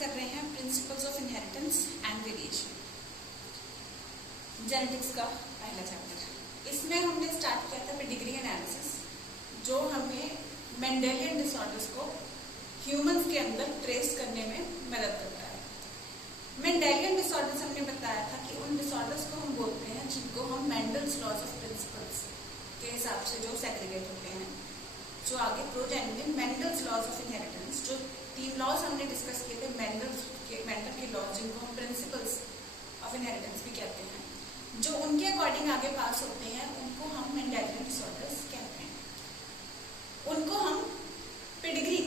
कर रहे हैं principles of inheritance and variation, genetics का पहला चैप्टर। इसमें हमने स्टार्ट किया था पेडिग्री एनालिसिस, जो हमें मेंडेलियन डिसऑर्डर्स को ह्यूमंस के अंदर ट्रेस करने में मदद करता है। मेंडेलियन डिसऑर्डर्स हमने बताया था कि उन डिसऑर्डर्स को हम बोलते हैं जिनको हम मेंडल्स लॉज ऑफ प्रिंसिपल्स के हिसाब से जो सेग्रीगेट होते हैं, जो आगे प्रोजेनिटिव मेंडल्स लॉज ऑफ इनहेरिटेंस, जो 3 लॉज हमने डिस्कस किए थे मेंडल के लॉज, जिनको हम प्रिंसिपल्स ऑफ इनहेरिटेंस भी कहते हैं, जो उनके अकॉर्डिंग आगे पास होते हैं, उनको हम मेंडेलियन डिसऑर्डर्स कहते हैं। उनको हम पेडिग्री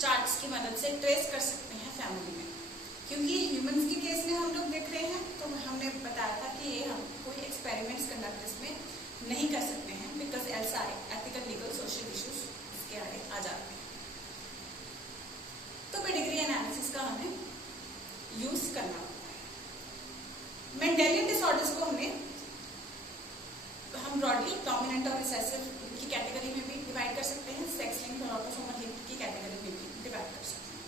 चार्ट्स की मदद से ट्रेस कर सकते हैं फैमिली में, क्योंकि ह्यूमंस के केस में हम लोग देख रहे हैं, तो हमने बताया था कि ये हम कोई एक्सपेरिमेंट्स कंडक्ट इसमें नहीं कर सकते हैं, because ELSI ethical legal social issues इसके आगे आ जाते हैं। तो पेडिग्री एनालिसिस का हमें यूज करना होता है। मेंडेलियन डिसऑर्डर्स को हम ब्रॉडली डोमिनेंट और रिसेसिव की कैटेगरी में भी डिवाइड कर सकते हैं, सेक्स लिंक्ड और ऑटोसोमल लिंक्ड की कैटेगरी में भी डिवाइड कर सकते हैं।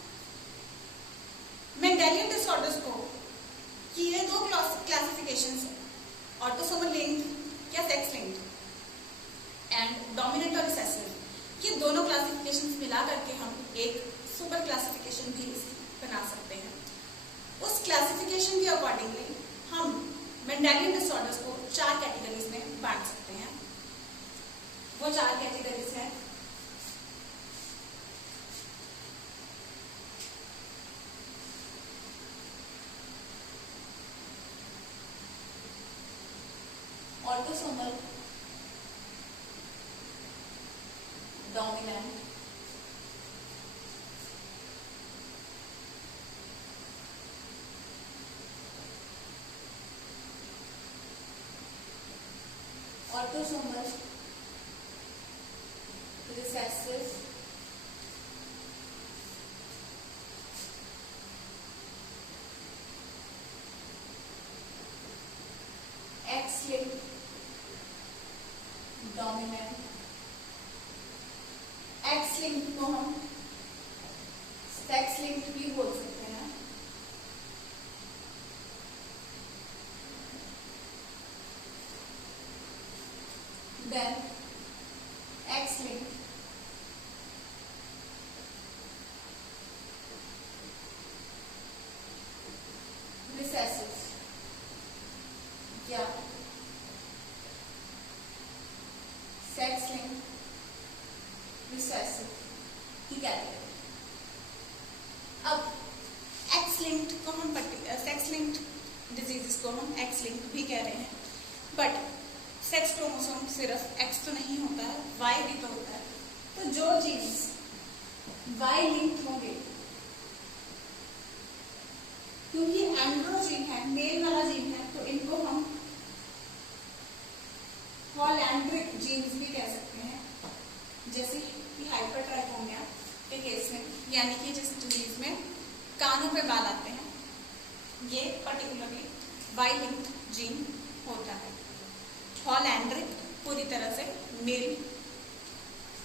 मेंडेलियन डिसऑर्डर्स को की ये 2 क्लासिफिकेशंस हैं, ऑटोसोमल लिंक्ड या सेक्स लिंक्ड एंड डोमिनेंट और रिसेसिव। ये दोनों क्लासिफिकेशंस मिला करके हम एक सुपर क्लासिफिकेशन भी बना सकते हैं। उस क्लासिफिकेशन के अकॉर्डिंगली हम मेंडेलियन डिसऑर्डर्स को 4 कैटेगरीज में बांट सकते हैं। वो 4 कैटेगरीज हैं autosomal dominant, autosomal recessive, x linked dominant. X linked को हम सेक्स लिंक्ड भी बोल सकते हैं। देन एक्स लिंक्ड रिसेसिव या सेक्स लिंक्ड रिसेसिव की कैटेगरी। अब एक्स लिंक्ड को हम सेक्स लिंक्ड डिजीजेस को हम एक्स लिंक्ड भी कह रहे हैं, बट सेक्स क्रोमोसोम सिर्फ एक्स तो नहीं होता है, वाई भी तो होता है। तो जो जीन्स वाई लिंक्ड होंगे, क्योंकि एंड्रोजीन है, मेल वाला जीन है, तो इनको हम हॉलैंड्रिक जीन्स भी कह सकते हैं। जैसे कि हाइपरट्राइकोमिया के केस में, यानी कि जिस डिजीज में कानों पे बाल आते हैं, ये पर्टिकुलरली वाई लिंक्ड जीन होता है। हॉलैंड्रिक पूरी तरह से मेल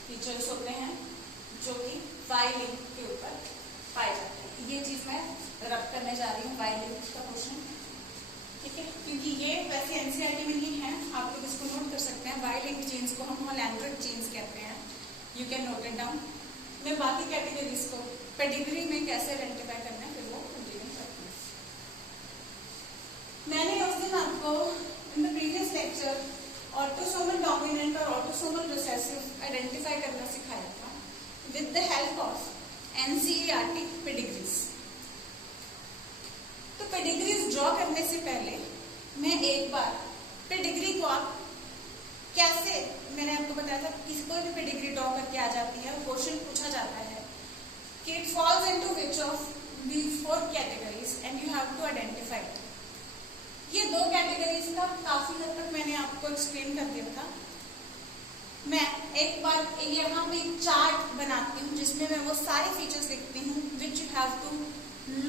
फीचर्स होते हैं, जो कि वाई लिंक के ऊपर पाए जाते हैं। ये चीज मैं रब करने जा रही हूँ, वाई लिंक का क्वेश्चन, ठीक है, क्योंकि ये वैसे एनसीईआरटी में ही है, आप लोग इसको नोट कर सकते हैं। वाई लिंक जीन्स को हम हॉलैंड्रिक जीन्स कहते हैं, you can note it down. मैं बाकी कैटेगरीज को पेडिग्री में कैसे आइडेंटिफाई करना है, फिर वो कंटिन्यू करते हैं। मैंने उस दिन आपको in the previous lecture autosomal dominant और ऑटोसोमल रिसेसिव आइडेंटिफाई करना सिखाया था with the help of NCERT pedigrees. तो पेडिग्रीज ड्रॉ करने से पहले मैं एक बार पेडिग्री को आप कैसे, मैंने आपको बताया था किसी कोई भी पेडिग्री ड्रॉ करके आ जाती है, क्वेश्चन पूछा जाता है कि it falls into which of these 4 categories and you have to identify it. ये 2 कैटेगरीज का काफी हद तक मैंने आपको एक्सप्लेन कर दिया था। मैं एक बार यहाँ पे चार्ट बनाती हूँ, जिसमें मैं वो सारे फीचर्स लिखती हूँ which you have to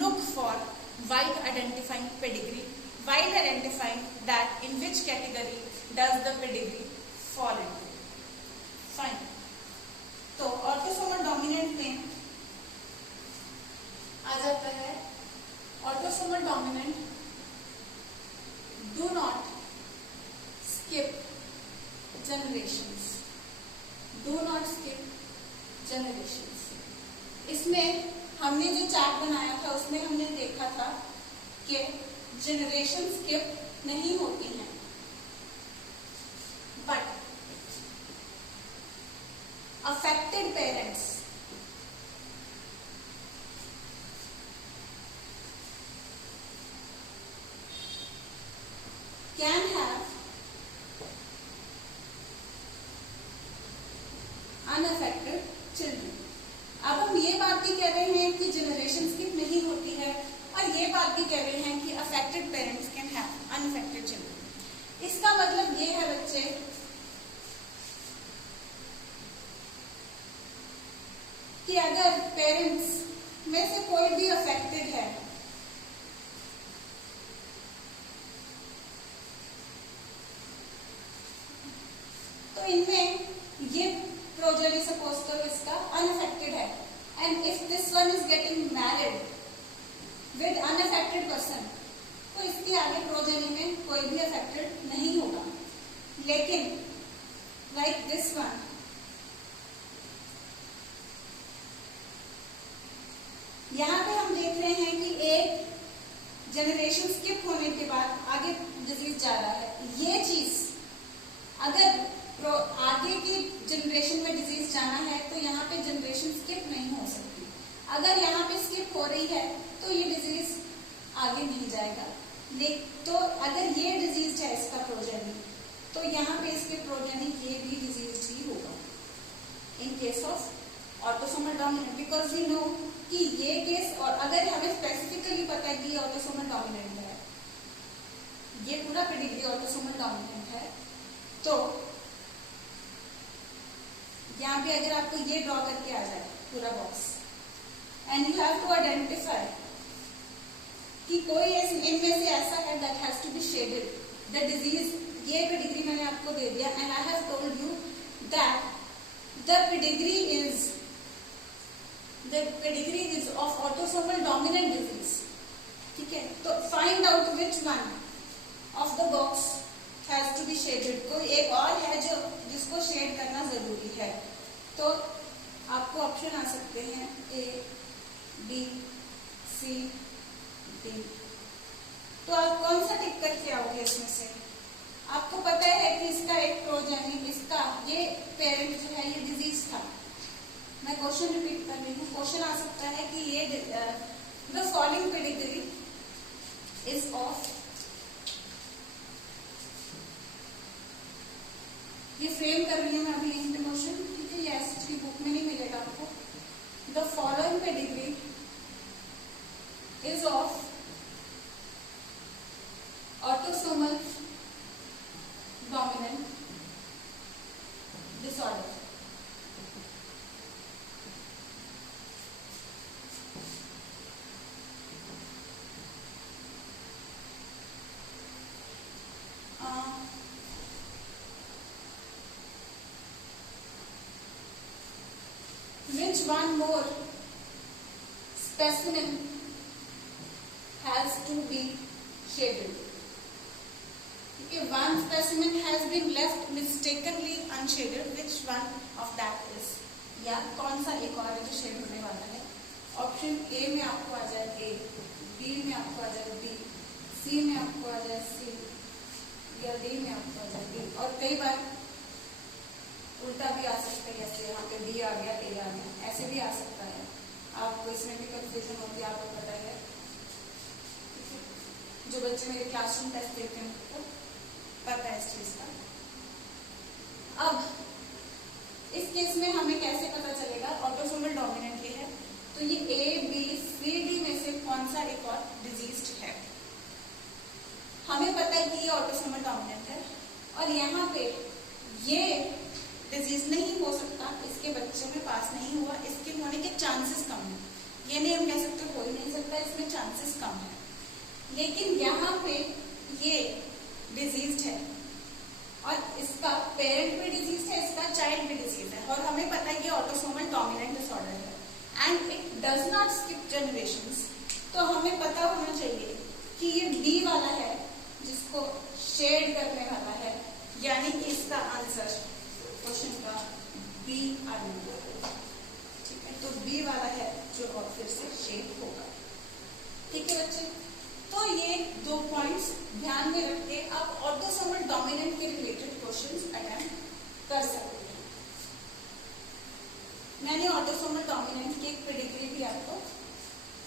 look for while identifying pedigree, while identifying that in which category does the pedigree fall into. Fine. तो ऑटोसोमल डोमिनेंट में आ जाता है generations. Do not skip generations. इसमें हमने जो चार्ट बनाया था उसमें हमने देखा था कि जनरेशन स्किप नहीं होती हैं, but affected parents can have unaffected children. अब हम ये बात भी कह रहे हैं कि जनरेशन स्किप नहीं होती है और ये बात भी कह रहे हैं कि affected parents can have unaffected children. इसका मतलब ये है बच्चे कि अगर पेरेंट्स में से कोई भी अफेक्टेड है तो इनमें ये प्रोजेनी सपोज करो इसका अनअफेक्टेड है, and if this one is getting married with unaffected person तो इसके आगे प्रोजेनी में कोई भी अफेक्टेड नहीं होगा. लेकिन लाइक दिस वन, यहां पे हम देख रहे हैं कि एक जनरेशन स्किप होने के बाद आगे डिजीज जा रहा है. ये चीज अगर आगे की जनरेशन में डिजीज जाना है तो यहाँ पे जनरेशन स्किप नहीं हो सकती. अगर यहाँ पे स्किप हो रही है तो ये डिजीज आगे नहीं जाएगा. तो अगर ये डिजीज है इसका प्रोजेनी तो यहाँ पे इसके प्रोजेनी ये भी डिजीज ही होगा in case of autosomal dominant, because we know कि ये केस, और अगर हमें स्पेसिफिकली पता है कि ये ऑटोसोमल डोमिनेंट है, ये पूरा पेडिग्री ऑटोसोमल डोमिनेंट है, तो यहाँ पे अगर आपको ये ड्रॉ करके आ जाए पूरा box and you have to identify कि कोई इनमें से ऐसा है that has to be shaded the disease. ये पेडिग्री मैंने आपको दे दिया and I have told you that the pedigree is of autosomal dominant disease. ठीक है, तो find out which one of the box has to be shaded. कोई एक और है जो जिसको शेड करना जरूरी है, तो आपको ऑप्शन आ सकते हैं ए, बी, सी, डी. तो आप कौन सा टिक करके आओगे इसमें से? आपको पता है कि इसका एक प्रोजेनी, इसका ये पेरेंट जो है ये डिजीज था. मैं क्वेश्चन रिपीट कर रही हूँ. क्वेश्चन आ सकता है कि ये the following pedigree is of, ये फ्रेम कर रही हूँ मैं अभी यहीं पे क्वेश्चन, ठीक है, ये एसएच की बुक में नहीं मिलेगा आपको. The following pedigree is of autosomal dominant disorder. Which one more specimen has to be shaded? Okay, one specimen has been left mistakenly unshaded. Which one of that is? या कौन सा एक और है जो शेड होने वाला है? ऑप्शन ए में आपको आ जाए ए, बी में आपको आ जाए बी, सी में आपको आ जाए सी, या डी में आपको आ जाए डी. और कई बार उल्टा भी आ सकता है, जैसे यहाँ पे बी आ गया ए आ गया, ऐसे भी आ सकता है. आपको इसमें भी कंफ्यूजन होती है, आपको पता है. जो बच्चे मेरे क्लासरूम टेस्ट देते हैं उनको पता है इस चीज का. अब इस केस में हमें कैसे पता चलेगा ऑटोसोमल डोमिनेंट ये है, तो ये ए, बी, सी, डी में से कौन सा एक और डिजीज्ड है. हमें पता है कि ये ऑटोसोमल डोमिनेंट है और यहाँ पे ये डिजीज नहीं हो सकता, इसके बच्चे में पास नहीं हुआ, इसके होने के चांसेस कम है. ये नहीं हम कह सकते हो ही नहीं सकता, इसमें चांसेस कम है. लेकिन यहाँ पे ये डिजीज है और इसका पेरेंट भी डिजीज है, इसका चाइल्ड भी डिजीज है, और हमें पता है कि ऑटोसोमल डोमिनेंट डिसऑर्डर है and it does not skip generations. तो हमें पता होना चाहिए कि ये बी वाला है जिसको शेड करने वाला है, यानी कि इसका आंसर ध्यान में रख के आप ऑटोसोमल डोमिनेंट के रिलेटेड क्वेश्चंस अटेम्प्ट कर सकते हैं। मैंने ऑटोसोमल डोमिनेंट की एक पेडिग्री भी आपको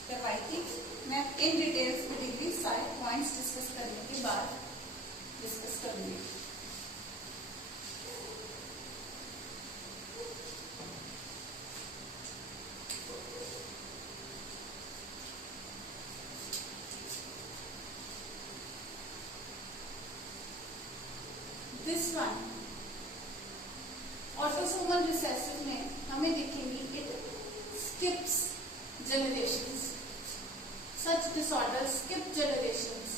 करवाई थी। मैं इन डिटेल्स पेडिग्री सारे पॉइंट्स डिस्कस करने के बाद डिस्कस करूंगी। This one, autosomal recessive में हमें दिखेंगी it skips generations. Such disorders skip generations.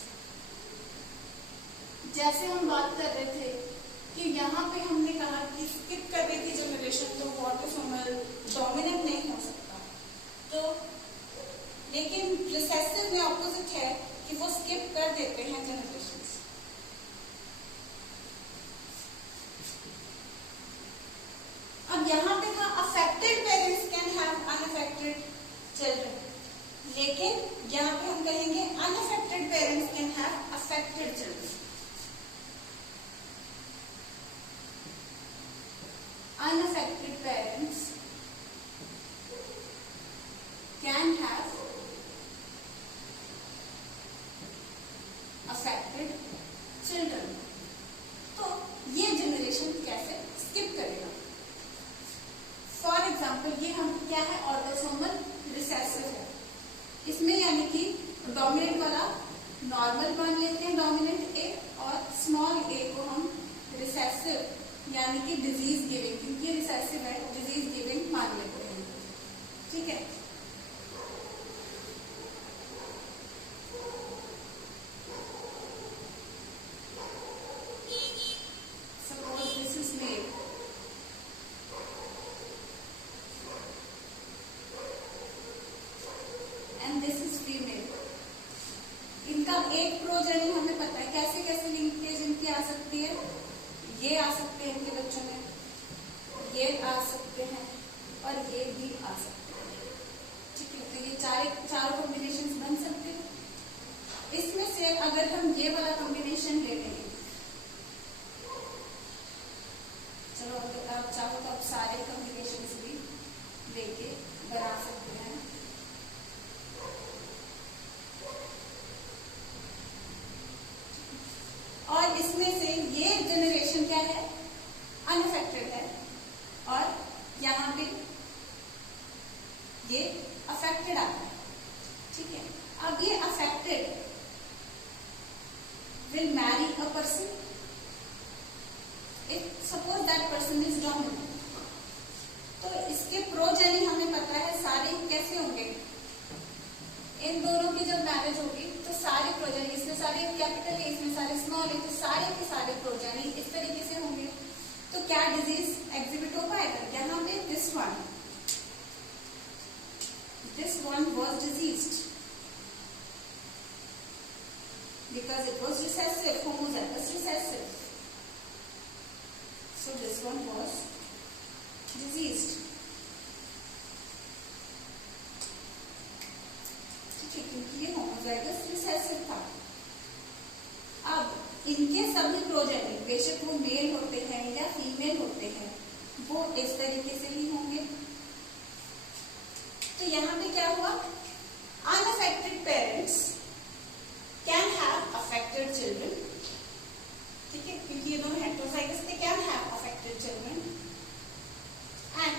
जैसे हम बात कर रहे थे कि यहाँ पे हमने कहा कि skip कर रही थी जनरेशन, तो वो autosomal dominant नहीं हो सकता। तो लेकिन recessive में ऑपोजिट है कि वो skip कर देते हैं जनरेशन। अब यहाँ पे था affected parents can have unaffected children, लेकिन यहाँ पे हम कहेंगे unaffected parents can have affected children. Unaffected parents can have affected children. तो ये जनरेशन कैसे स्किप करेगा? फॉर एग्जाम्पल ये हम क्या है, ऑटोसोमल रिसेसिव है। इसमें यानी कि डोमिनेंट वाला नॉर्मल मान लेते हैं, डोमिनेंट ए, और स्मॉल ए को हम रिसेसिव यानी कि डिजीज गिविंग, क्योंकि रिसेसिव है डिजीज गिविंग मान लेते हैं। ठीक है, suppose this is male and this is female. इनका एक प्रोजेनी हमें पता है, कैसे कैसे लिंकेज इनकी आ सकती है। ये आ सकते हैं इनके बच्चों में, ये आ सकते हैं और ये भी आ सकते हैं। ठीक है, तो ये चारों कॉम्बिनेशन बन सकते हैं। इसमें से अगर हम ये वाला कॉम्बिनेशन ले लेंगे, चलो आप चाहो तो आप सारे कॉम्बिनेशन भी लेके बना सकते हैं। और इसमें से ये जनरेशन क्या है, अनअफेक्टेड है, और यहाँ पे ये अफेक्टेड आता है। ठीक है, अब ये affected will marry a person if suppose that person is dominant. तो इसके प्रोजेनी हमें पता है सारे कैसे होंगे। इन दोनों की जब मैरिज होगी तो सारे प्रोजेनी, इसमें सारे कैपिटल है, इसमें सारे स्मॉल है, तो सारे के सारे प्रोजेनी इस तरीके से होंगे। तो क्या डिजीज एग्जिबिट हो पाएगा? यहाँ पे this one was diseased because it was recessive, homozygous recessive, so this one was diseased. क्योंकि ये होमोजाइगस रिसेसिव था। अब इनके सभी प्रोजेनी, बेशक वो मेल होते हैं या फीमेल होते हैं, वो इस तरीके से ही होंगे। तो यहाँ पे क्या हुआ, unaffected parents can have affected children. ठीक है, क्योंकि ये दोनों हेटेरोजाइगस थे, can have affected children, and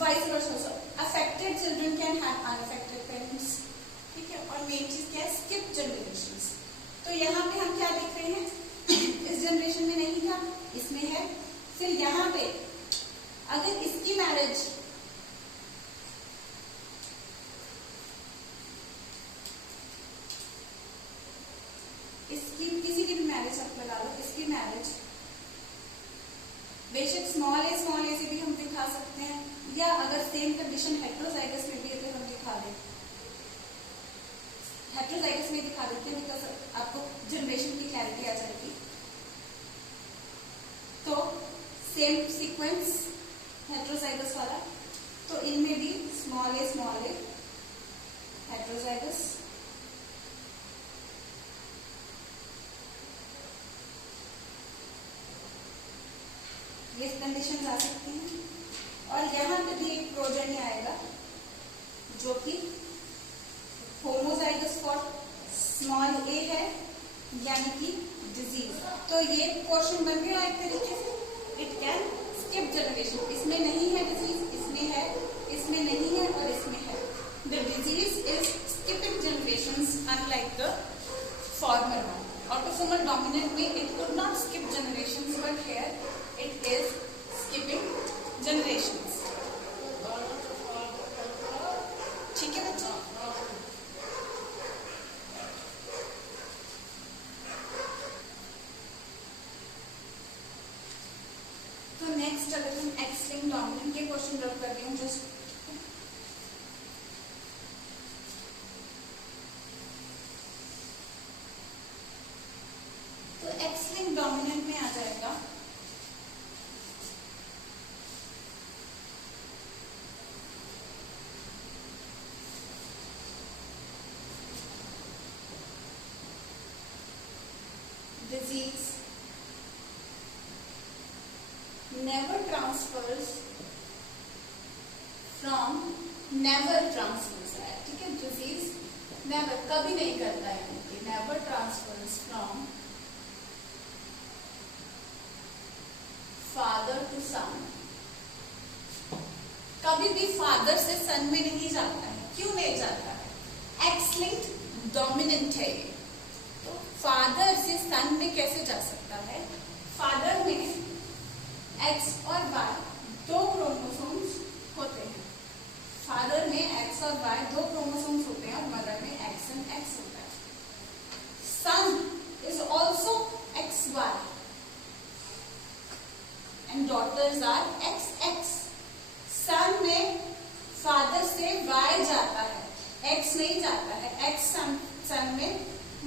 vice versa, affected children can have unaffected parents. ठीक है, और मेन चीज क्या है, स्किप जनरेशंस। तो यहाँ पे हम क्या देख रहे हैं, इस जनरेशन में नहीं था, इसमें है। फिर यहाँ पे अगर इसकी मैरिज इसकी किसी की भी मैरिज आप लगा लो, इसकी मैरिज बेशक स्मॉल ए से भी हम दिखा सकते हैं, या अगर सेम कंडीशन हेटेरोजाइगस में भी अगर हम दिखा दें, हेटेरोजाइगस में दिखा देते हैं, बिकॉज आपको जनरेशन की क्लैरिटी आ जाएगी। तो सेम सीक्वेंस हेटेरोजाइगस वाला, तो इनमें भी स्मॉल ए हेटेरोजाइगस, ये कंडीशन आ सकती हैं। और यहाँ पे भी एक प्रोजेनी आएगा जो कि होमोजाइगस फॉर स्मॉल ए है, यानी कि डिजीज। तो ये क्वेश्चन बन गया एक तरीके से, इट कैन स्किप जनरेशन। इसमें नहीं है डिजीज, इसमें है, इसमें नहीं है और इसमें है। The disease is skipping generations unlike the former one. Autosomal dominant में it could not skip generations, but here it is skipping generations. ठीक है बच्चों? तो नेक्स्ट अगर हम एक्स लिंक्ड डोमिनेंट के क्वेश्चन रब कर रही हूँ जस्ट। डोमिनेंट में आ जाएगा disease never transfers from never transfers है, ठीक है। disease never कभी नहीं करता है, यानी कि never transfers from father to son. कभी भी फादर से सन में नहीं जाता है। क्यों नहीं जाता है? एक्स लिंक्ड डोमिनेंट है ये, तो फादर से सन में कैसे जा सकता है? फादर में एक्स और वाई दो क्रोमोसोम्स होते हैं। फादर में एक्स और वाई दो क्रोमोसोम्स होते हैं और मदर में एक्स एंड एक्स होता है। Son is also X Y and daughters are XX. Son में फादर से Y जाता है, X नहीं जाता है। X सन में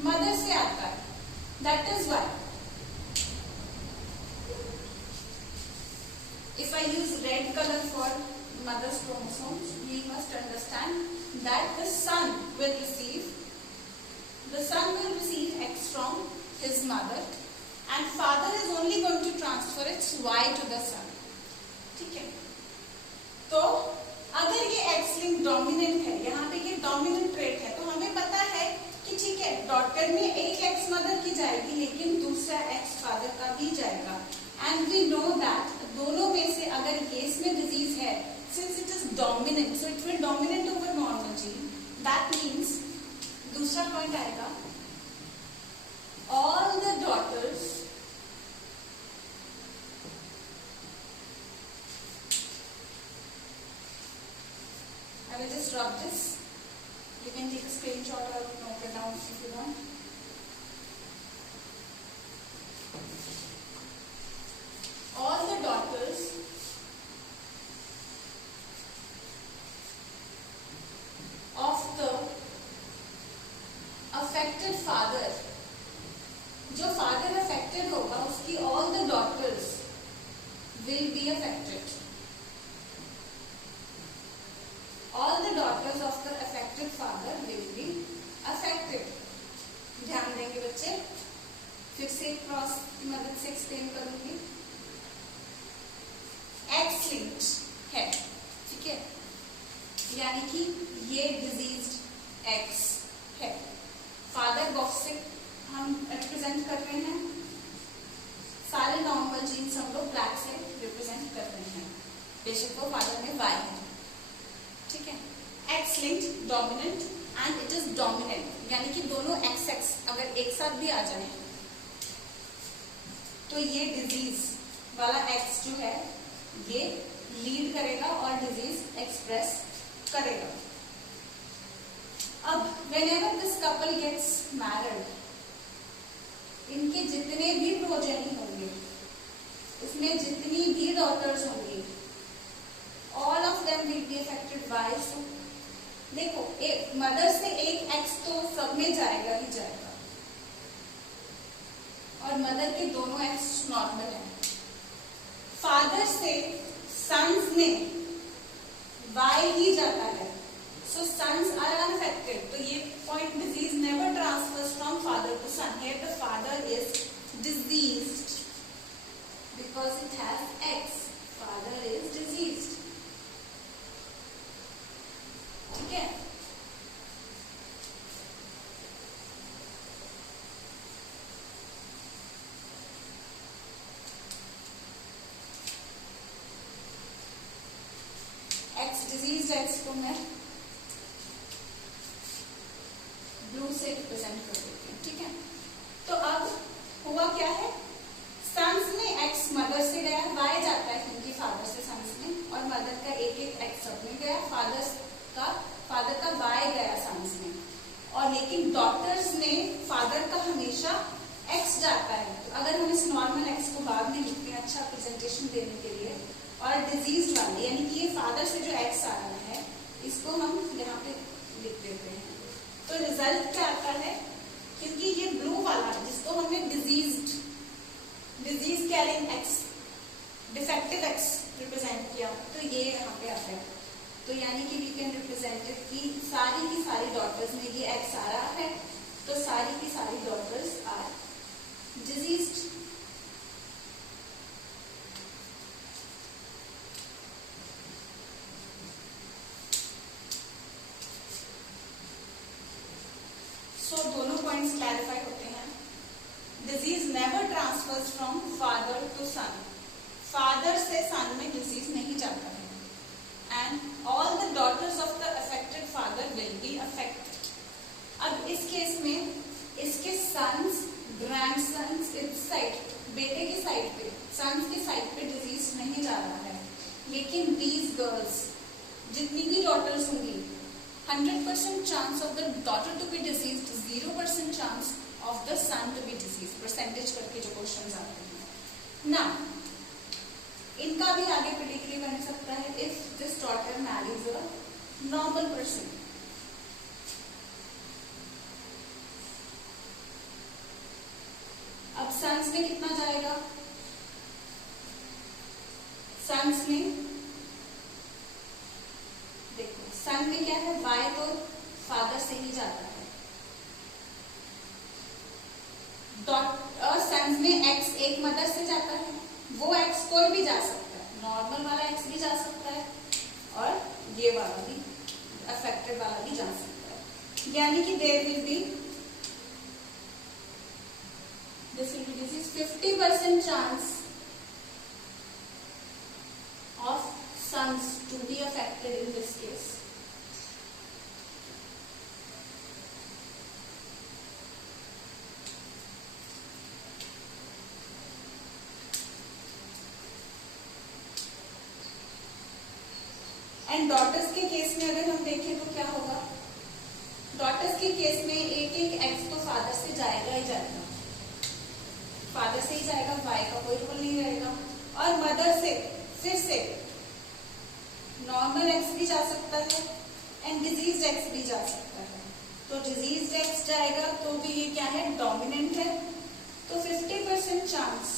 मदर से आता है, that is why. If I use red color for mother's chromosomes, we must understand that the son will receive X from his mother. And father is only going to transfer its Y to the son. ठीक है? तो अगर ये X link dominant है, यहाँ पे ये dominant trait है, तो हमें पता है कि ठीक है डॉटर में एक X मदर की जाएगी लेकिन दूसरा X फादर का भी जाएगा। एंड वी नो दैट दोनों में से अगर केस में डिजीज है, since it is dominant, so it will dominate over normal gene. That means दूसरा पॉइंट आएगा, all the daughters I will just drop this. You can take a screenshot or note it down if you want. All the daughters of the affected father, जो father affected होगा उसकी all the daughters will be affected. All the daughters of the affected father will be affected. ध्यान देंगे बच्चे, फिर से cross की मदद से एक्सप्लेन करूंगी। एक्स लिंक्ड है, ठीक है, यानी कि ये डिजीज्ड एक्स है। फादर बॉक्स से हम रिप्रेजेंट कर रहे हैं, सारे नॉर्मल जीन्स हम लोग ब्लैक से रिप्रेजेंट कर रहे हैं, बेशक वो फादर में वाई है, ठीक है। X linked dominant and it is dominant, यानी कि दोनों एक्स एक्स अगर एक साथ भी आ जाए तो ये डिजीज वाला एक्स जो है ये लीड करेगा और डिजीज एक्सप्रेस करेगा। अब whenever this couple gets married, इनके जितने भी प्रोजेनी होंगे, इसमें जितनी भी डॉटर्स होंगी, all of them will be affected by. देखो एक मदर से एक एक्स तो सब में जाएगा ही जाएगा, और मदर के दोनों एक्स नॉर्मल है। फादर से सन्स में वाई ही जाता है, so sons are unaffected. तो ये point disease never transfers from father to son. Here the father is diseased because because it has X. Father is deceased. ठीक है? X disease X को मैं blue से represent कर देती हूँ. ठीक है? तो अब हुआ क्या है, सन्स में X मदर से गया, Y जाता है क्योंकि फादर से सन्स में, और मदर का एक एक X सब में गया, फादर का Y गया सन्स में, और लेकिन डॉटर्स में फादर का हमेशा X जाता है. तो अगर हम इस नॉर्मल X को बाद में लिखते हैं अच्छा प्रेजेंटेशन देने के लिए, और डिजीज वाले यानी कि ये फादर से जो X आ रहा है इसको हम यहाँ पे लिख देते हैं. तो रिजल्ट क्या आता है, क्योंकि ये ब्लू वाला जिसको हमने disease carrying X, defective X represent किया, तो ये यहाँ पे आता है. तो यानी कि वी कैन रिप्रेजेंट कि सारी की सारी डॉटर्स में ये X आ रहा है, तो सारी की सारी डॉटर्स आर डिजीज्ड. सो दोनों पॉइंट्स क्लैरिफाई होते हैं. Disease never transfers from father to son. Father से सन में डिजीज नहीं जाता है. And all the daughters of the affected father will be affected. अब इस केस में इसके सन्स, ग्रैंडसन्स, इस साइड बेटे की साइड पे, सन्स की साइड पे डिजीज नहीं जा रहा है, लेकिन दीज गर्ल्स जितनी भी डॉटर्स होंगी 100% chance of the daughter to be diseased, 0% chance of the son to be diseased. Percentage करके जो क्वेश्चंस आते हैं ना, इनका भी आगे प्रेडिक्ट बन सकता है. If this daughter Mary's a normal person, अब सन्स में कितना जाएगा, सन्स में सन में क्या है, Y तो फादर से ही जाता है. सन्स में X एक मदर से जाता है, वो X कोई भी जा सकता है, नॉर्मल वाला X भी जा सकता है और ये वाला भी अफेक्टेड वाला भी जा सकता है. यानी कि there will be this will be disease 50% chance of sons to be affected in this case. And daughters के केस में अगर हम देखें तो क्या होगा, डॉटर्स के केस में एक एक X तो फादर से जाएगा ही जाएगा, फादर से ही जाएगा, Y का कोई रोल नहीं रहेगा. और मदर से फिर से नॉर्मल X भी जा सकता है एंड डिजीज X भी जा सकता है. तो डिजीज X जाएगा तो भी ये क्या है, डोमिनेंट है. तो 50% chance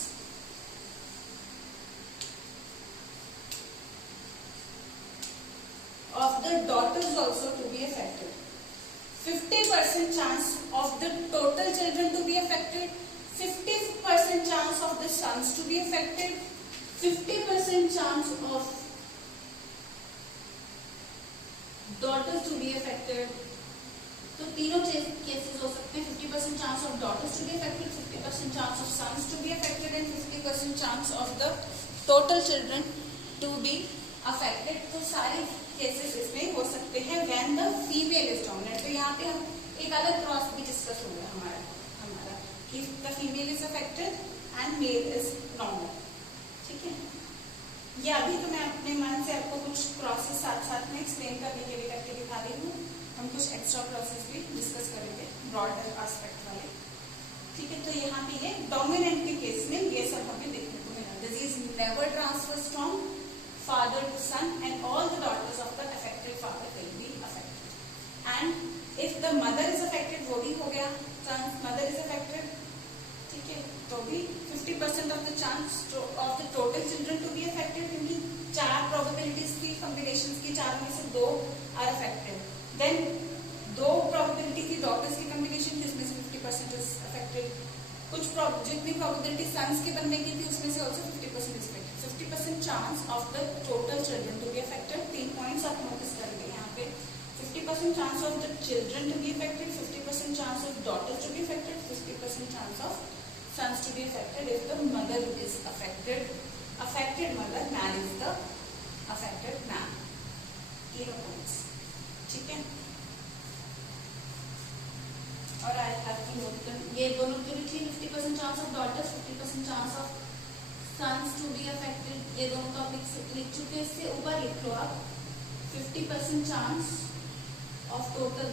of the daughters also to be affected. 50% chance of the total children to be affected. 50% chance of the sons to be affected. 50% chance of daughters to be affected. तो तीनों केसेस हो सकते हैं. 50% chance of daughters to be affected, 50% chance of sons to be affected, and 50% chance of the total children to be affected. तो सारे cases इसमें हो सकते हैं when the female is dominant. तो यहाँ पे हम एक अलग क्रॉस भी डिस्कस हो गया हमारा कि the female is affected and male is normal. ठीक है, ये अभी तो मैं अपने मन से आपको कुछ क्रॉसेस साथ साथ में एक्सप्लेन करने के लिए करके दिखा रही हूँ. हम कुछ एक्स्ट्रा क्रॉसेस भी डिस्कस करेंगे ब्रॉड एस्पेक्ट वाले. ठीक है, तो यहाँ पे ये डोमिनेंट के केस में ये सब हमें देखने को मिला. Disease never transfers from father to son and all the daughters of the affected father will be affected. And if the mother is affected, वो भी हो गया, mother is affected, ठीक है, तो भी 50% of the chance of the total children to be affected, क्योंकि 4 probabilities की combinations की 4 में से 2 are affected. Then 2 probability की daughters की combination जिसमें से 50% is affected. कुछ जितनी probability sons के बनने की थी उसमें से also 50% 50% is affected. 50% chance of the total children to be affected. 3 points आप notice करेंगे यहाँ पे. 50% chance of the children to be affected. 50% chance of daughters to be affected. 50% chance of sons to be affected if the mother is affected. Affected mother marries the affected man. ये points. ठीक है. और I have to note ये दोनों की थी. 50% chance of daughters, 50% chance of sons to be affected. ये दोनों तो आप लिख चुके हैं. इससे ऊपर लिख लो आप 50% chance of total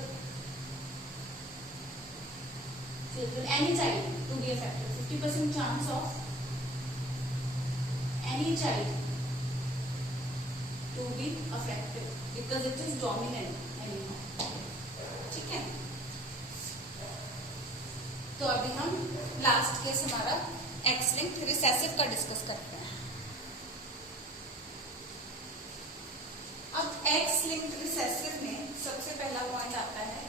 children, any child to be affected. 50% chance of any child to be affected because it is dominant anyhow. ठीक है. तो अभी हम लास्ट केस हमारा एक्स लिंक्ड रिसेसिव का डिस्कस करते हैं. अब एक्स लिंक्ड रिसेसिव में सबसे पहला पॉइंट आता है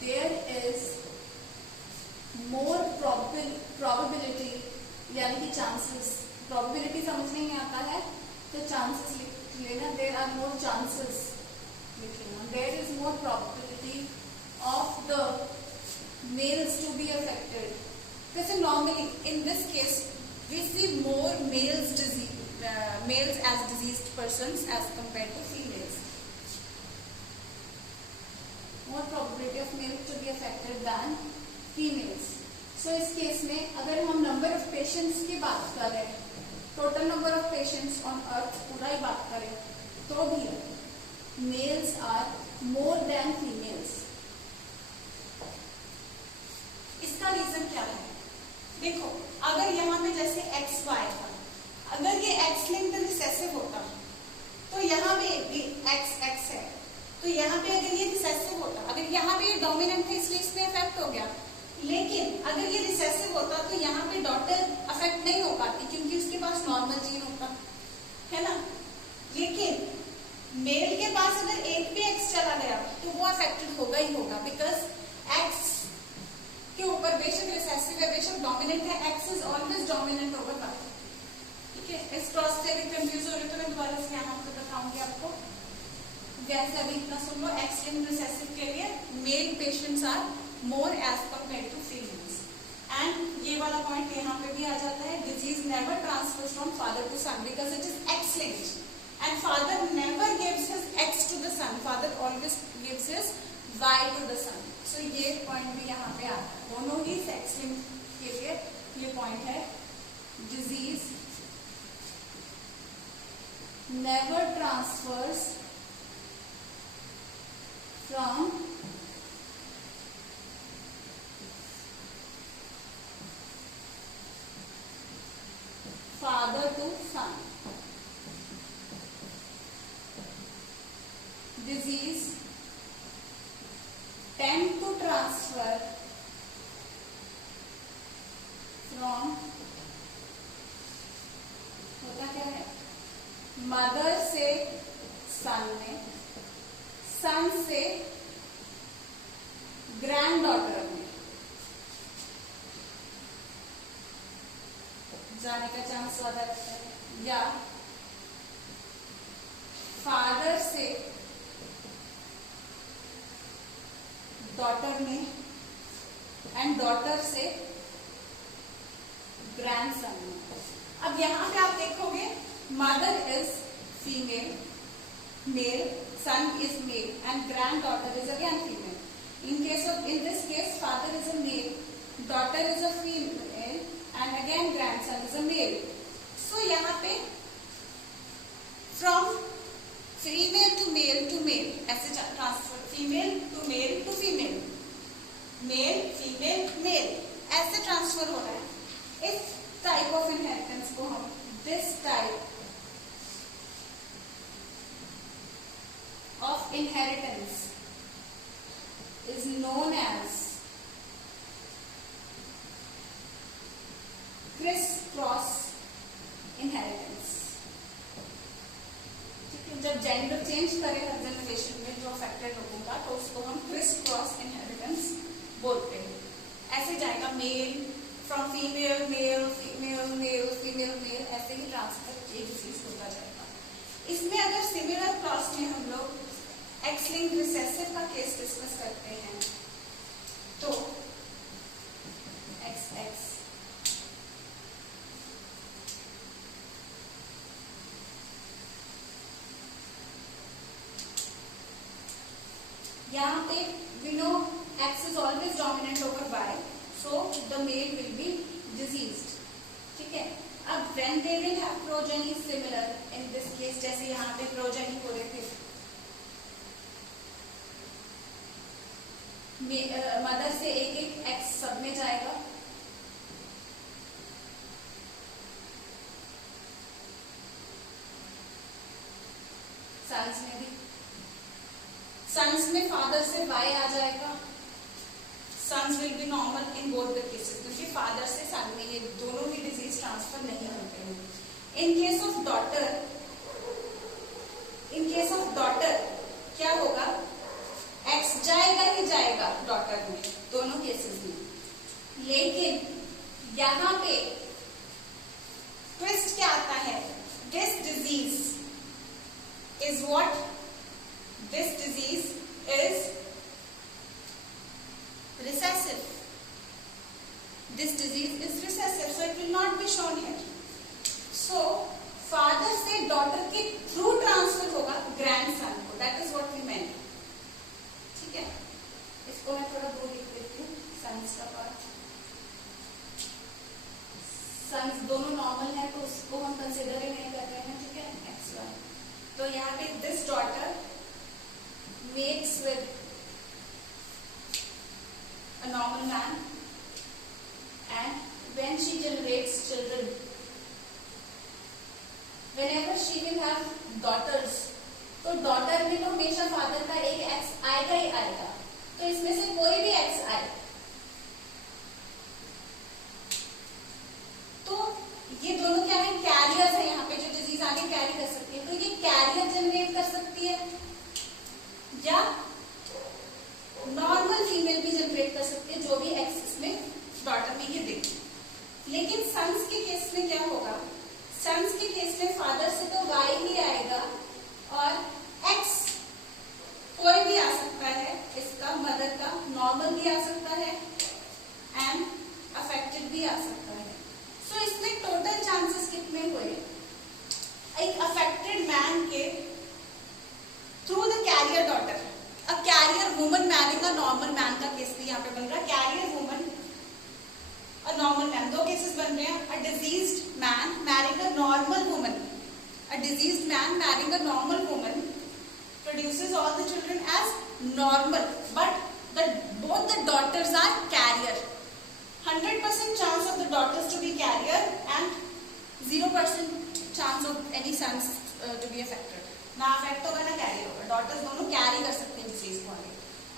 देयर इज मोर प्रोबेबिलिटी, यानी कि चांसेस. प्रोबेबिलिटी समझने में आता है तो चांसेस लिख लेना. There are more chances. There is more probability of the males to be affected. Because normally in this case we see more males as diseased persons as compared to females. More probability of males to be affected than females. So इस case में अगर हम number of patients की बात करें, total number of patients on earth पूरा ही बात करें, तो भी males are more than females. इसका रीजन क्या है? देखो, अगर यहाँ पे जैसे XY था, अगर ये X लिंक्ड रिसेसिव होता तो यहाँ पे भी XX है, तो यहाँ पे अगर ये रिसेसिव होता, अगर यहाँ पे ये डोमिनेंट है इसलिए इस पे इफेक्ट हो गया. लेकिन अगर ये रिसेसिव होता तो यहाँ पे डॉटर अफेक्ट नहीं हो पाती क्योंकि उसके पास नॉर्मल जीन होता है ना. लेकिन मेल के पास अगर एक भी एक्स चला गया तो वो अफेक्टेड होगा ही होगा. बिकॉज एक्स के ऊपर बेशक रिसेसिव है, बेशक डोमिनेंट है, X is always dominant over Y. ठीक है. इस क्रॉस से भी कंफ्यूज हो रहे तो मैं दोबारा से यहाँ पे बताऊंगी आपको. जैसे अभी इतना सुन लो, एक्स लिंक्ड रिसेसिव के लिए male patients are more as compare to females. And ये वाला पॉइंट यहाँ पे भी आ जाता है, disease never transfer from father to son because it is X linked. And father never gives his X to the son. Father always gives his Y to the son. So ये point भी यहाँ पे आता है. दोनों ही sex link के लिए ये पॉइंट है. Disease never transfers from father to son. Disease tend to transfer from, होता क्या है, मदर से सन में, सन से ग्रैंड डॉटर में जाने का चांस ज्यादा रहता है. या फादर से डॉटर में एंड डॉटर से ग्रैंडसन में. अब यहाँ पे आप देखोगे mother is female, male, son is male and granddaughter is again female. in this case father is a male, daughter is a female and again grandson is a male. So यहाँ पे from female to male ऐसे transfer, female to female, male female male ऐसे transfer हो रहा है. इस type of inheritance को हम, this type of inheritance is known as criss cross inheritance. जब जेंडर चेंज करे हर जनरेशन में जो अफेक्टेड लोगों का, तो उसको हम क्रिस क्रॉस इनहेरिटेंस बोलते हैं. ऐसे जाएगा male from female male female male female male, ऐसे ही ट्रांसफर ये डिजीज होता जाएगा। इसमें अगर सिमिलर क्लॉज में हम लोग एक्स लिंक्ड रिसेसिव का केस डिस्कस करते हैं तो एक्स एक्स यहाँ पे we know X is always dominant over Y, so the male will be diseased, ठीक है। अब when they will have progeny similar in this case, जैसे यहाँ पे progeny हो रहे थे, मदर से एक एक X सब में जाएगा, सन्स में भी, सन्स में फादर से Y आ जाएगा, sons will be normal in both the cases, क्योंकि फादर से सन में ये दोनों ही डिजीज ट्रांसफर नहीं होते हैं। इन केस ऑफ डॉटर क्या होगा, एक्स जाएगा ही जाएगा डॉटर में, दोनों केसेस में। लेकिन यहाँ पे ट्विस्ट क्या आता है, this disease is what, this disease is recessive. This disease is recessive, so it will not be shown here. So father से daughter के through transfer होगा grandson को, that is what we meant, ठीक है। इसको मैं थोड़ा दूर लिख देती हूँ, sons का पार्ट, sons दोनों नॉर्मल है तो उसको हम कंसिडर ही नहीं कर रहे हैं, ठीक है, XY। तो यहाँ पे this daughter mates with a normal man, and when she generates children, whenever she will have daughters, तो डॉटर में तो हमेशा फादर का एक एक्स आएगा ही आएगा, तो इसमें से कोई भी एक्स आए तो ये दोनों क्या है, कैरियर्स है। यहाँ पे जो डिजीज आगे कैरी कर सकती है, तो ये कैरियर जनरेट कर सकती है या नॉर्मल फीमेल भी जनरेट कर सकती है, जो भी एक्स इसमें डॉटर में ये देखें। लेकिन सन्स के केस में क्या होगा, सन्स के केस में फादर से तो वाई ही आएगा और एक्स कोई भी आ सकता है, इसका मदर का नॉर्मल भी आ सकता है एंड अफेक्टेड भी आ सकता है। सो इसमें टोटल चांसेस कितने हुए, एक अफेक्टेड मैन के through the carrier daughter, a carrier woman marrying a normal man का केस भी यहाँ पे बन रहा है, carrier woman a normal man, दो केसेस बन रहे हैं। A diseased man marrying a normal woman, a diseased man marrying a normal woman produces all the children as normal, but both the daughters are carrier. 100% chance of the daughters to be carrier and 0% chance of any sons to be affected. ना affect होगा ना carry होगा, daughters दोनों carry कर सकते हैं disease को आगे।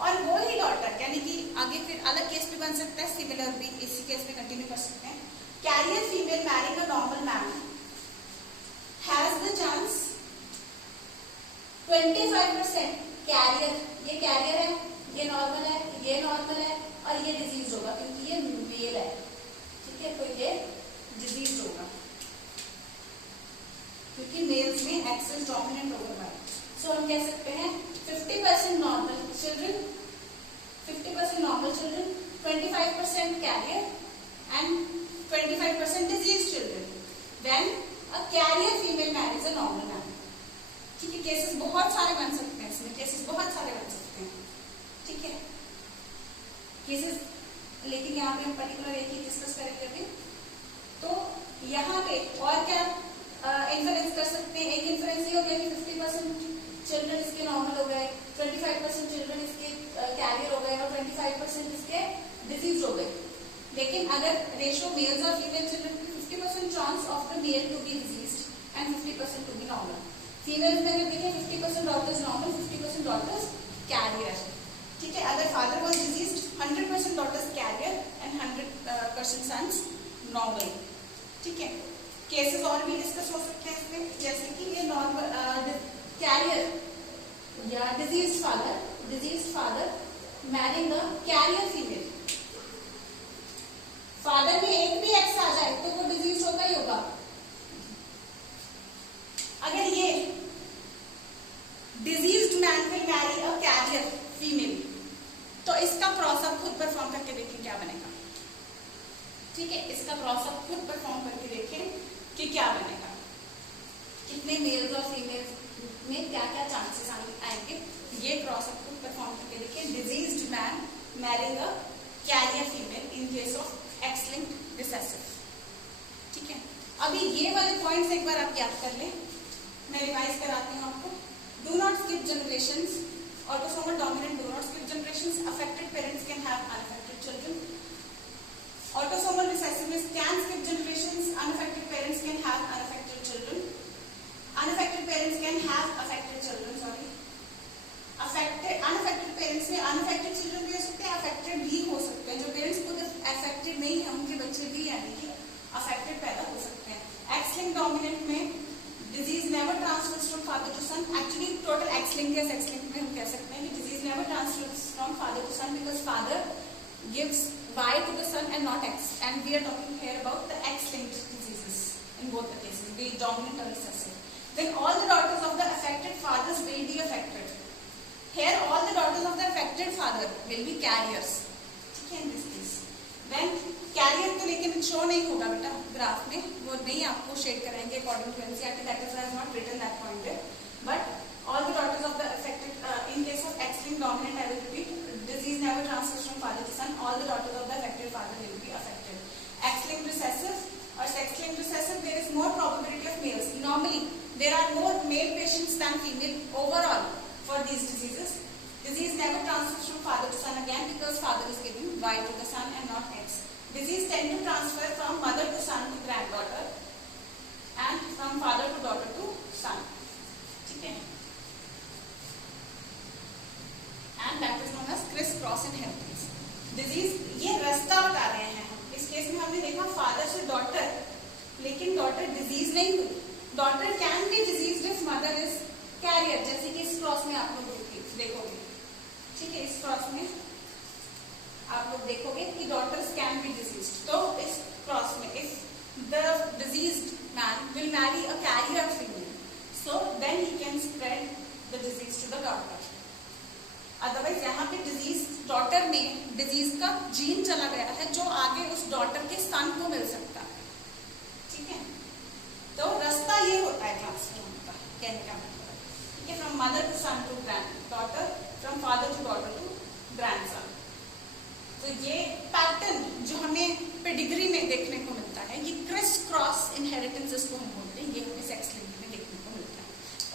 और वो ही डॉटर यानी कि आगे फिर अलग केस भी बन सकता है, सिमिलर भी इसी केस में कंटिन्यू कर सकते हैं। Carrier female marrying a normal man has the chance 25% carrier, ये कैरियर है, ये नॉर्मल है, ये नॉर्मल है और ये डिजीज होगा क्योंकि ये मेल है, ठीक है, तो ये डिजीज होगा क्योंकि मेल्स में X is dominant over Y. So हम कह सकते हैं 50% normal children, 50% normal children, 25% carrier and 25% disease children when a carrier female marriage a normal man, ठीक है। केसेस बहुत सारे बन सकते हैं, इसमें केसेस बहुत सारे बन सकते हैं, ठीक है, केसेस, लेकिन यहाँ पे हम पर्टिकुलर एक ही डिस्कस करेंगे अभी। तो यहाँ पे और क्या इन्फ्लुएंस कर सकते हैं, एक इन्फ्लुएंस ये हो गया कि 50% चिल्ड्रन इसके नॉर्मल हो गए, 25% चिल्ड्रन इसके कैरियर हो गए और 25% इसके डिजीज हो गए। लेकिन अगर रेशियो मेल्स और फीमेल चिल्ड्रन की 50% chance of the male to be diseased and 50% to be normal. Females में अगर देखें 50% डॉटर्स नॉर्मल, 50% डॉटर्स कैरियर, ठीक है। अगर father was diseased 100% daughters carrier and 100% sons normal, ठीक है। केसेस और भी डिस्कस हो सकते हैं इसमें, जैसे कि ये नॉर्मल कैरियर या diseased father marrying a carrier female, ही एक्स आ जाए तो वो डिजीज होता ही होगा। अगर ये diseased man will marry a carrier female, तो इसका क्रॉसअप खुद परफॉर्म करके देखें क्या बनेगा। ठीक है, इसका क्रॉसअप खुद परफॉर्म करके देखें कि क्या बनेगा, कितने मेल्स और फीमेल्स में क्या क्या चांसेस आएंगे। ये क्रॉसअप खुद परफॉर्म करके देखें। Diseased man marrying a carrier female in case of x-linked recessive. ठीक है, अभी ये वाले पॉइंट्स एक बार आप याद कर लें, मैं रिवाइज कराती हूँ आपको। Do not skip generations, autosomal dominant do not skip generations, affected parents can have unaffected children, autosomal recessiveness can skip generations, unaffected parents can have unaffected children, unaffected parents can have affected children, unaffected parents में unaffected children भी हो सकते हैं, affected भी हो सकते हैं। जो parents खुद affected नहीं है उनके बच्चे भी यानी कि affected पैदा हो सकते हैं। X-linked dominant में disease never transfers from father to son, actually total X-linked या X-linked में हम कह सकते हैं कि disease never transfers from father to son because father gives Y to the son and not X, and we are talking here about the X-linked diseases in both the cases, be it dominant or recessive. Then all the daughters of the affected fathers will be affected. Here all the daughters of the affected father will be carriers. ठीक है, in this case. Then carrier तो लेकिन show नहीं होगा बेटा graph में, वो नहीं आपको शेड कराएंगे according to NCERT, that is why I have not written that point there. But all the daughters of the affected, in case of X-linked dominant, I will repeat, disease never transfers from father to son. All the daughters of the affected father will be affected. X-linked recessive or sex-linked recessive, there is more probability of males. Normally, there are more male patients than female overall for these diseases. Disease never transfers from father to son again because father is giving Y to the son and not X. Disease tend to transfer from mother to son to granddaughter and from father to daughter to son. ठीक है? And that is known as criss-cross inheritance. Disease, ये रास्ता बता रहे हैं हम। इस case में हमने देखा फादर से डॉटर, लेकिन डॉटर डिजीज नहीं हुई। Daughter can be disease if mother is carrier, जैसे कि इस क्रॉस में आप लोग देखोगे। ठीक है, इस क्रॉस में आप लोग देखोगे कि डॉटर्स कैन बी डिजीज। तो इस क्रॉस में if the diseased man will marry a carrier female, so then he can spread the disease to the daughter. Otherwise यहाँ पे डिजीज डॉटर में डिजीज का जीन चला गया है जो आगे उस डॉटर के सन को मिल सकता है। ठीक है, तो रास्ता ये होता है ट्रांसफर का, कहने का मतलब। ठीक है, from mother to son to granddaughter, from father to daughter to grandson. तो ये पैटर्न जो हमें पेडिग्री में देखने को मिलता है, ये क्रिस क्रॉस इनहेरिटेंस इसको हम बोलते हैं, ये हमें सेक्स लिंक में देखने को मिलता है।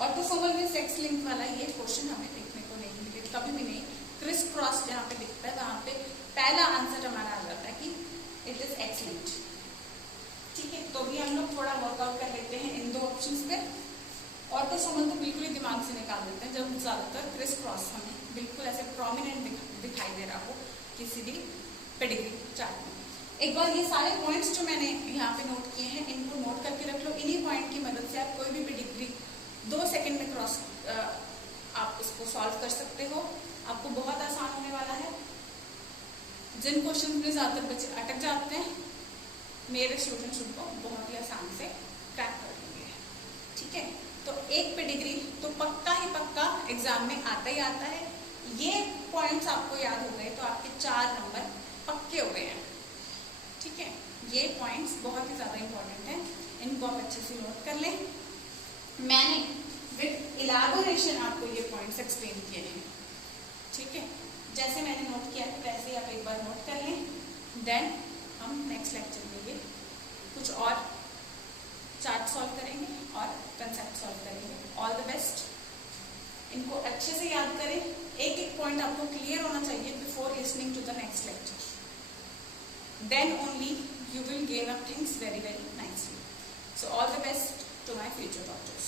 ऑटोसोमल में सेक्स लिंक वाला ये क्वेश्चन हमें देखने को नहीं मिले कभी भी नहीं। क्रिस क्रॉस जहाँ पे दिखता है वहां पे पहला आंसर हमारा आ जाता है कि इट इज एक्स लिंक्ड। ठीक है, तो भी हम लोग थोड़ा वर्कआउट कर लेते हैं इन दो ऑप्शंस पे। ऑटोसोमल तो बिल्कुल ही दिमाग से निकाल देते हैं जब ज्यादातर क्रिस क्रॉस हमें बिल्कुल ऐसे प्रोमिनेंट दिखाई दे रहा हो किसी भी पेडिग्री चार्ट में। एक बार ये सारे पॉइंट्स जो मैंने यहाँ पे नोट किए हैं इनको नोट करके रख लो। इन्हीं पॉइंट की मदद से आप कोई भी पेडिग्री 2 सेकंड में क्रॉस आप इसको सॉल्व कर सकते हो। आपको बहुत आसान होने वाला है। जिन क्वेश्चन में ज्यादातर बच्चे अटक जाते हैं, मेरे स्टूडेंट्स उनको बहुत ही आसान से क्रैक कर लेंगे। ठीक है, तो एक पेडिग्री तो पक्का ही पक्का एग्जाम में आता ही आता है। ये पॉइंट्स आपको याद हो गए तो आपके 4 नंबर पक्के हो गए हैं। ठीक है, ये पॉइंट्स बहुत ही ज्यादा इंपॉर्टेंट है, इनको आप अच्छे से नोट कर लें। मैंने विद इलाबोरेशन आपको ये पॉइंट्स एक्सप्लेन किए हैं। ठीक है, जैसे मैंने नोट किया है वैसे ही आप एक बार नोट कर लें। देन हम नेक्स्ट लेक्चर में ये कुछ और चार्ट सॉल्व करेंगे और कंसेप्ट सॉल्व करेंगे। All the best. इनको अच्छे से याद करें, एक एक पॉइंट आपको क्लियर होना चाहिए before listening to the next lecture. Then only you will gain up things very, very nicely. So all the best to my future doctors.